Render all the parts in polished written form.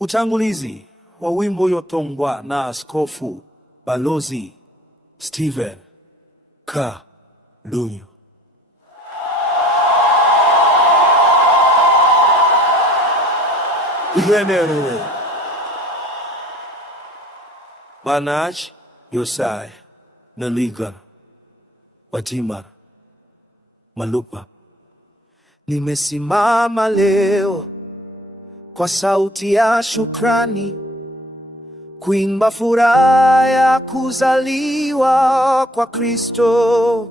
Utangulizi wa wimbo uliotungwa na Askofu Balozi Steven Kalunyu. Iwenero Banach Yosai Naliga Watima Malupa. Nimesimama leo kwa sauti ya shukrani, kuimba furaha ya kuzaliwa kwa Kristo.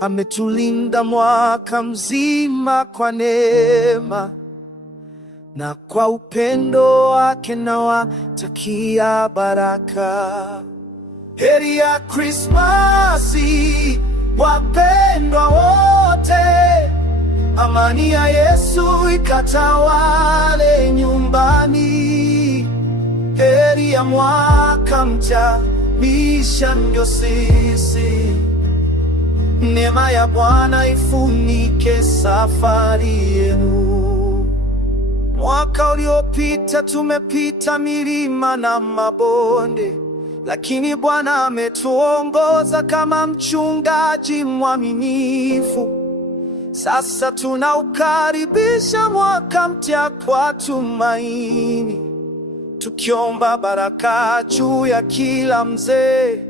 Ametulinda mwaka mzima kwa neema, na kwa upendo wake nawatakia baraka. Heri ya Krismasi wapendwa wote, amani ya Yesu ikatawale nyumbani. Heri ya mwaka mpya, misha ndio sisi. Neema ya Bwana ifunike safari yenu. Mwaka uliopita tumepita milima na mabonde, lakini Bwana ametuongoza kama mchungaji mwaminifu. Sasa tunaukaribisha mwaka mpya kwa tumaini, tukiomba baraka juu ya kila mzee,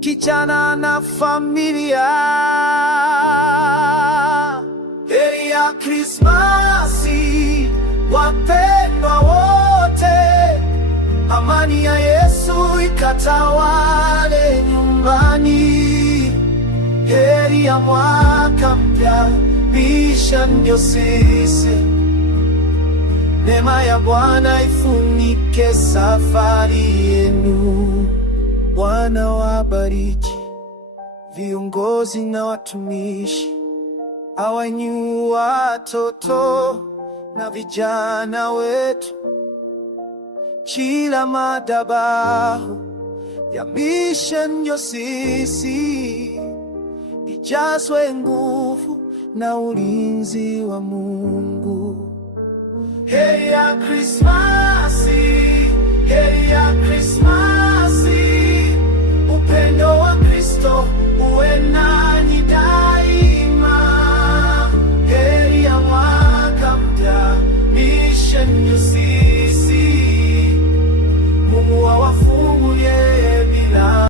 kijana na familia. Heri ya Krismasi wapendwa wote, amani ya Yesu ikatawale nyumbani. Heri ya mwaka mpya, misha ndio sisi. Neema ya Bwana ifunike safari yenu. Bwana wabariki viongozi na watumishi, awainue watoto na vijana wetu. Kila madhabahu ya Mission ndio sisi ijazwe nguvu na ulinzi wa Mungu. Heri ya Krismasi, heri ya Krismasi.